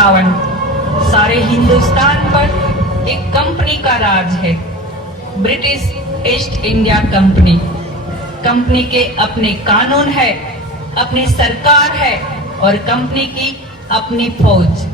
1951 सारे हिंदुस्तान पर एक कंपनी का राज है, British east India company. Company के अपने कानून है, अपनी सरकार है और कंपनी की अपनी फौज।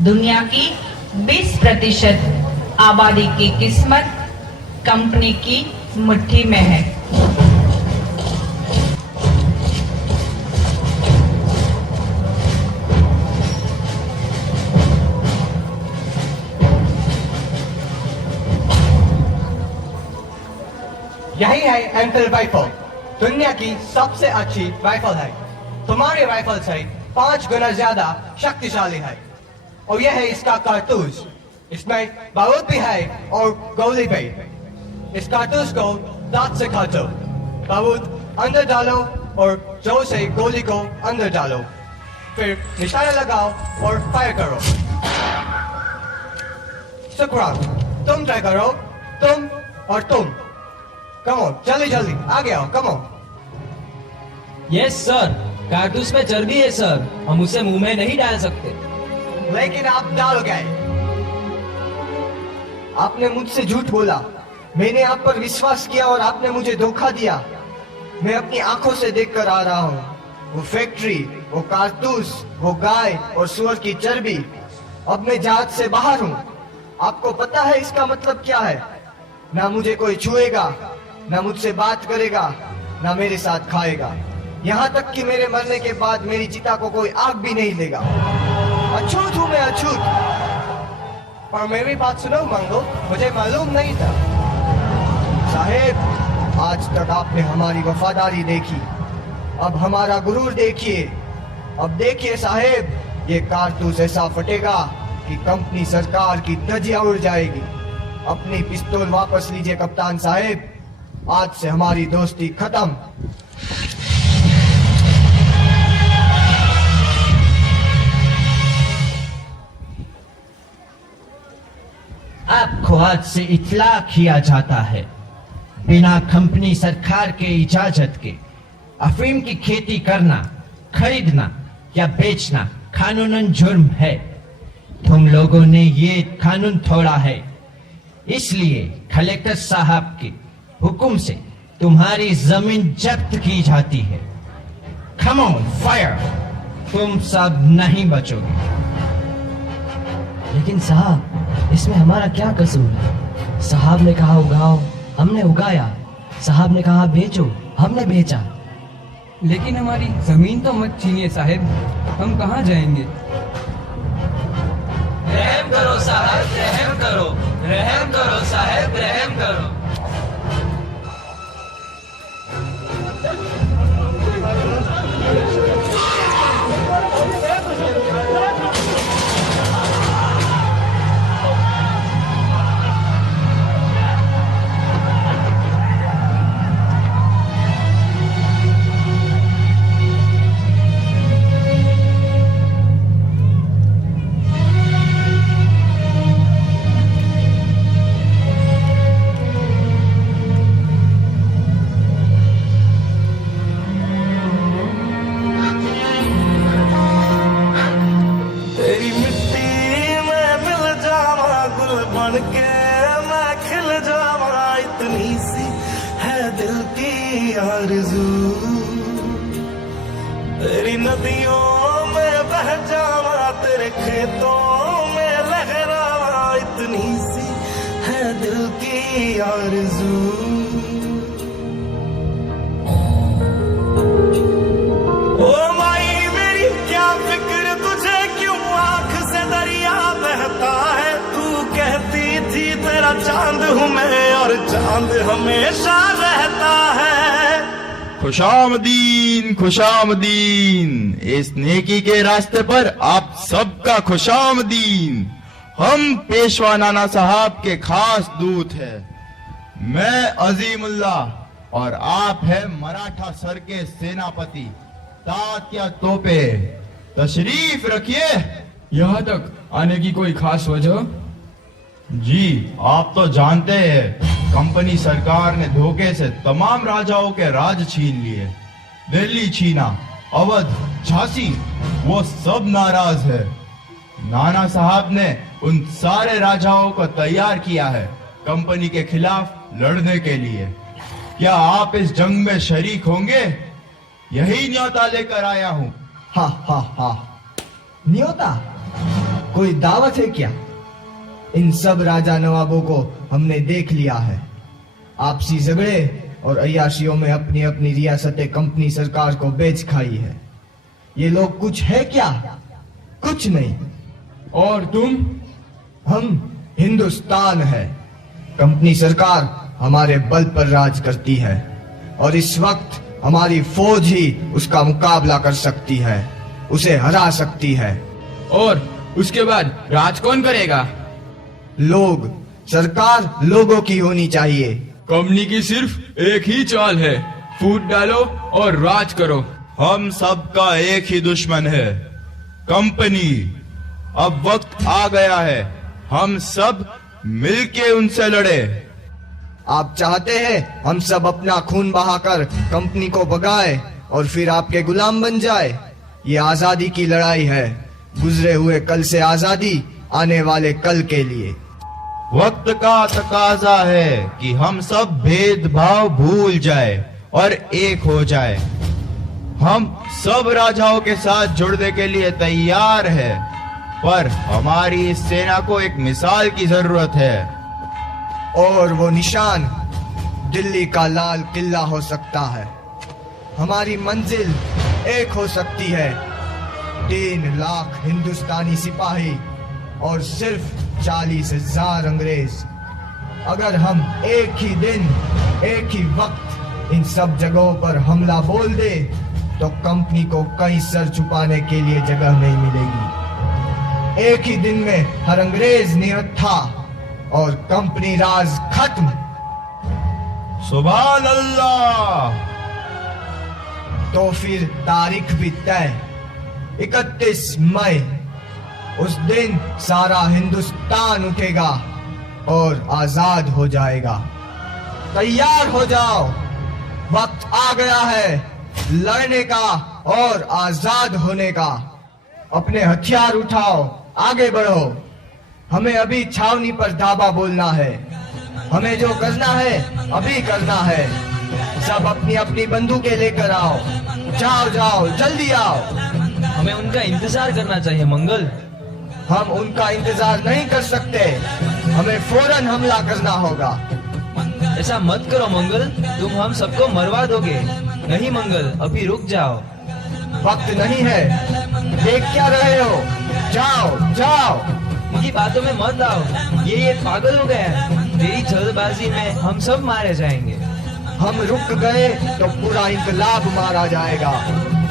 दुनिया की 20% आबादी की किस्मत कंपनी की मुट्ठी में है। यही है एंफील्ड राइफल, दुनिया की सबसे अच्छी राइफल है। तुम्हारी राइफल से 5 गुना ज्यादा शक्तिशाली है। और यह है इसका कारतूस, इसमें बारूद भी है और गोली भी। इस कारतूस को दांत से काटो, बारूद अंदर डालो और जोर से गोली को अंदर डालो, फिर निशाना लगाओ और फायर करो। शुक्रान, तुम ट्राई करो, तुम और तुम। कम ऑन, जल्दी जल्दी आगे आओ, कम ऑन। यस सर, कारतूस में चर्बी है सर, हम उसे मुंह में नहीं डाल सकते। लेकिन आप डाल गए। आपने मुझसे झूठ बोला, मैंने आप पर विश्वास किया और आपने मुझे धोखा दिया। मैं अपनी आंखों से देखकर आ रहा हूँ, वो फैक्ट्री, वो कारतूस, वो गाय और सुअर की चर्बी। अब मैं जहाज से बाहर हूँ। आपको पता है इसका मतलब क्या है? ना मुझे कोई छुएगा, ना मुझसे बात करेगा, ना मेरे साथ खाएगा। यहाँ तक कि मेरे मरने के बाद मेरी चिता को कोई आग भी नहीं देगा। अछूत हूँ मैं, अछूत। पर मेरी बात सुनो मंगो, मुझे मालूम नहीं था। साहेब, आज तक आपने हमारी वफादारी देखी, अब हमारा गुरूर देखिए। अब देखिए साहेब, ये कारतूस ऐसा फटेगा कि कंपनी सरकार की धज्जियां उड़ जाएगी। अपनी पिस्तौल वापस लीजिए कप्तान साहेब, आज से हमारी दोस्ती खत्म। आपको आज से इत्तला किया जाता है, बिना कंपनी सरकार के इजाजत के अफीम की खेती करना, खरीदना या बेचना कानूनन जुर्म है। तुम लोगों ने ये कानून तोड़ा है, इसलिए कलेक्टर साहब के हुक्म से तुम्हारी जमीन जब्त की जाती है। कम ऑन, फायर, तुम सब नहीं बचोगे। लेकिन साहब, इसमें हमारा क्या कसूर है? साहब ने कहा उगाओ, हमने उगाया। साहब ने कहा बेचो, हमने बेचा। लेकिन हमारी जमीन तो मत छीनिए साहब, हम कहाँ जाएंगे? रहम करो साहब, रहम करो, रहम करो साहब, रहम करो। तेरी नदियों में बह जावा, तेरे खेतों में लहरावा, इतनी सी है दिल की आरज़ू। ओ माई मेरी क्या फिक्र तुझे, क्यों आंख से दरिया बहता है? तू कहती थी तेरा चांद हूँ मैं और चांद हमेशा रहता है। खुशामदीन, खुशामदीन, इस नेकी के रास्ते पर आप सबका खुशामदीन। हम पेशवा नाना साहब के खास दूत हैं। मैं अजीमुल्लाह और आप है मराठा सर के सेनापति तात्या तोपे। तशरीफ रखिए। यहाँ तक आने की कोई खास वजह? जी, आप तो जानते हैं कंपनी सरकार ने धोखे से तमाम राजाओं के राज छीन लिए। दिल्ली छीना, अवध, झांसी, वो सब नाराज है। नाना साहब ने उन सारे राजाओं को तैयार किया है कंपनी के खिलाफ लड़ने के लिए। क्या आप इस जंग में शरीक होंगे? यही न्योता लेकर आया हूँ। हा हा हा, न्योता? कोई दावत है क्या? इन सब राजा नवाबों को हमने देख लिया है। आपसी झगड़े और अय्याशियों में अपनी अपनी रियासतें कंपनी सरकार को बेच खाई है। ये लोग कुछ है क्या? कुछ नहीं। और तुम? हम हिंदुस्तान है। कंपनी सरकार हमारे बल पर राज करती है और इस वक्त हमारी फौज ही उसका मुकाबला कर सकती है, उसे हरा सकती है। और उसके बाद राज कौन करेगा? लोग। सरकार लोगों की होनी चाहिए। कंपनी की सिर्फ एक ही चाल है, फूट डालो और राज करो। हम सबका एक ही दुश्मन है, कंपनी। अब वक्त आ गया है, हम सब मिलके उनसे लड़े। आप चाहते हैं हम सब अपना खून बहाकर कंपनी को भगाए और फिर आपके गुलाम बन जाए? ये आजादी की लड़ाई है, गुजरे हुए कल से आजादी, आने वाले कल के लिए। वक्त का तकाजा है कि हम सब भेदभाव भूल जाए और एक हो जाए। हम सब राजाओं के साथ जुड़ने के लिए तैयार है, पर हमारी इस सेना को एक मिसाल की जरूरत है। और वो निशान दिल्ली का लाल किला हो सकता है। हमारी मंजिल एक हो सकती है, 3 लाख हिंदुस्तानी सिपाही और सिर्फ 40,000 अंग्रेज। अगर हम एक ही दिन, एक ही वक्त इन सब जगहों पर हमला बोल दे तो कंपनी को कहीं सर छुपाने के लिए जगह नहीं मिलेगी। एक ही दिन में हर अंग्रेज निहत्था और कंपनी राज खत्म। सुभान अल्लाह। तो फिर तारीख भी तय, 31 मई। उस दिन सारा हिंदुस्तान उठेगा और आजाद हो जाएगा। तैयार हो जाओ, वक्त आ गया है लड़ने का और आजाद होने का। अपने हथियार उठाओ, आगे बढ़ो। हमें अभी छावनी पर धावा बोलना है। हमें जो करना है अभी करना है। सब अपनी अपनी बंदूकें लेकर आओ। जाओ जाओ, जल्दी आओ। हमें उनका इंतजार करना चाहिए मंगल। हम उनका इंतजार नहीं कर सकते, हमें फौरन हमला करना होगा। ऐसा मत करो मंगल, तुम हम सबको मरवा दोगे। नहीं मंगल, अभी रुक जाओ। वक्त नहीं है, देख क्या रहे हो? जाओ जाओ। इनकी बातों में मत आओ, ये पागल हो गया है। तेरी जल्दबाजी में हम सब मारे जाएंगे। हम रुक गए तो पूरा इनकलाब मारा जाएगा।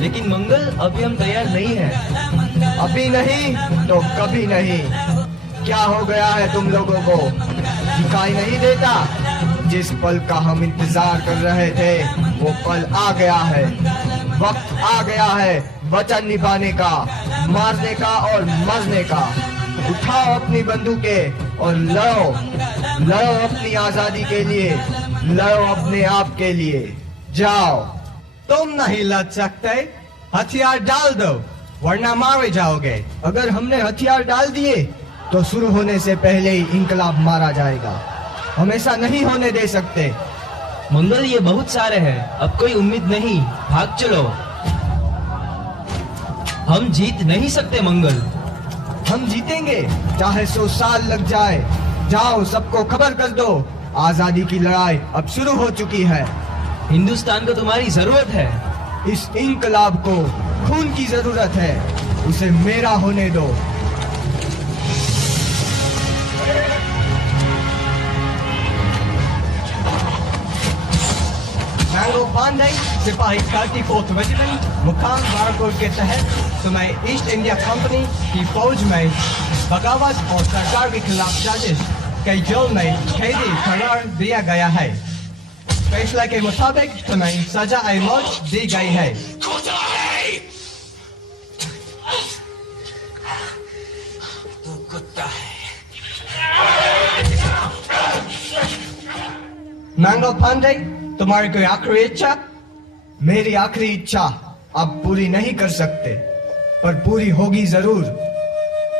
लेकिन मंगल, अभी हम तैयार नहीं हैं। अभी नहीं तो कभी नहीं। क्या हो गया है तुम लोगों को? दिखाई नहीं देता? जिस पल का हम इंतजार कर रहे थे वो पल आ गया है। वक्त आ गया है वचन निभाने का, मारने का और मरने का। उठाओ अपनी बंदूकें और लड़ो। लड़ो अपनी आजादी के लिए, लड़ो अपने आप के लिए। जाओ। तुम नहीं लड़ सकते, हथियार डाल दो वरना मारे जाओगे। अगर हमने हथियार डाल दिए तो शुरू होने से पहले ही इंकलाब मारा जाएगा। हम ऐसा नहीं होने दे सकते। मंगल, ये बहुत सारे हैं, अब कोई उम्मीद नहीं, भाग चलो। हम जीत नहीं सकते मंगल। हम जीतेंगे, चाहे 100 साल लग जाए। जाओ, सबको खबर कर दो, आजादी की लड़ाई अब शुरू हो चुकी है। हिंदुस्तान को तुम्हारी जरूरत है। इस इंकलाब को खून की जरूरत है, उसे मेरा होने दो। मैंगो पांडे, सिपाही 34th रेजिमेंट, मुकाम बारपुर के तहत तुम्हें ईस्ट इंडिया कंपनी की फौज में बगावत और सरकार के खिलाफ साजिश के जुर्म में कैदी करार दिया गया है। फैसले के मुताबिक तुम्हें सजा मौत दी गई है। मैंगो पांडे, तुम्हारी कोई आखिरी इच्छा? मेरी आखिरी इच्छा अब पूरी नहीं कर सकते, पर पूरी होगी जरूर।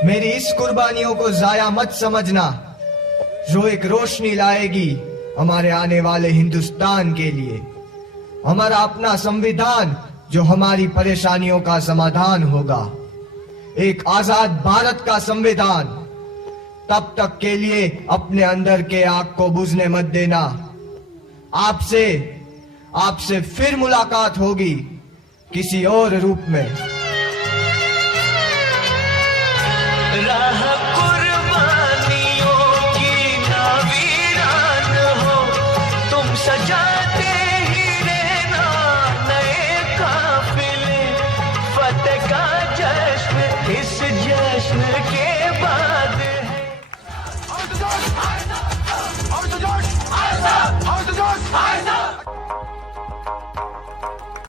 मेरी इस कुर्बानियों को जाया मत समझना, जो एक रोशनी लाएगी हमारे आने वाले हिंदुस्तान के लिए। हमारा अपना संविधान जो हमारी परेशानियों का समाधान होगा, एक आजाद भारत का संविधान। तब तक के लिए अपने अंदर के आग को बुझने मत देना। आपसे फिर मुलाकात होगी किसी और रूप में। राह कुर्बानियों की ना वीरान हो, तुम सजाते ही रहना नए काफिले। फतेह का जश्न इस जश्न के बाद है। How's the George?